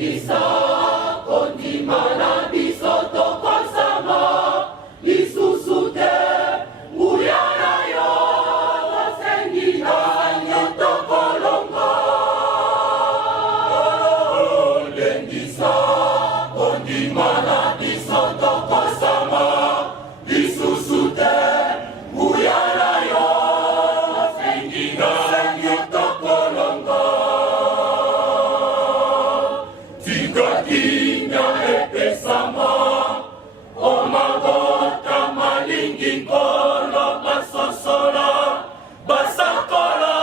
lendisa kondimana biso tokosama lisusu te nguyana yo osengina yo tokolonga lendisa kondimana biso tokosama lisusu te nguyana yo osengina yo tokolonga tingatinya epesama omabota malingi nkolo basosola basakola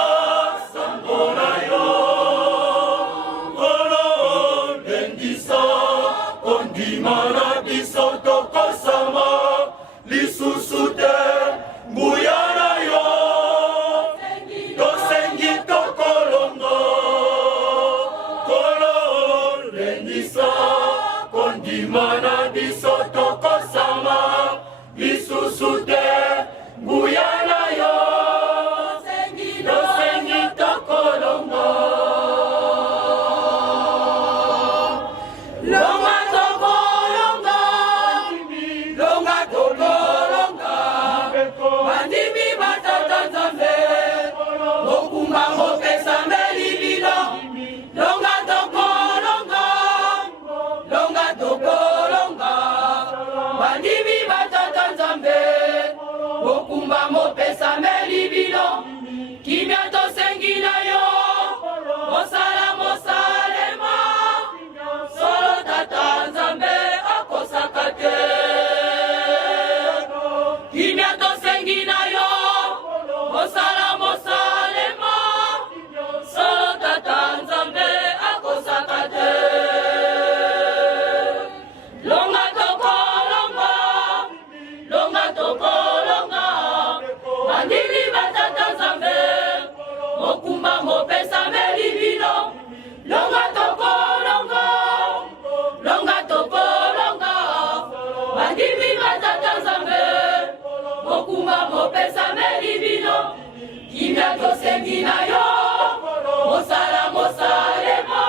sambona yo nkolo lendisa kondimana biso tokosama lisusu te nguyana yo tosengi tokolonga nkolo lendisa kondimana biso tokosama lisusu te nguyana yo tosengi tokolonga longa tokolonga longa tokolonga bandimi batata nzambe mokumba mopesa mbelibilo longa tokolonga longa tokolonga bandimi batata nzambe mokumba mopesa mbelibilo kimia tosengi na yo mosala mosalema solo tata nzambe akosaka te kimia tosengi na yo mosala mosalema solo tata nzambe akosaka te longa tokolonga longa tokolonga bandimi batata nzambe mokumba mopesa melibilo longa tokolonga longa tokolonga bandimi batata nzambe mokumba mopesa melibilo kimia tosengi na yo mosala mosalema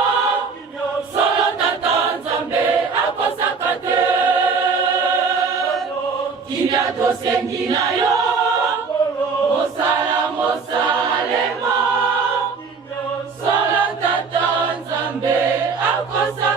solo tata nzambe akosaka te kimia tosengi na yo mosala mosalema solo tata nzambe akosaka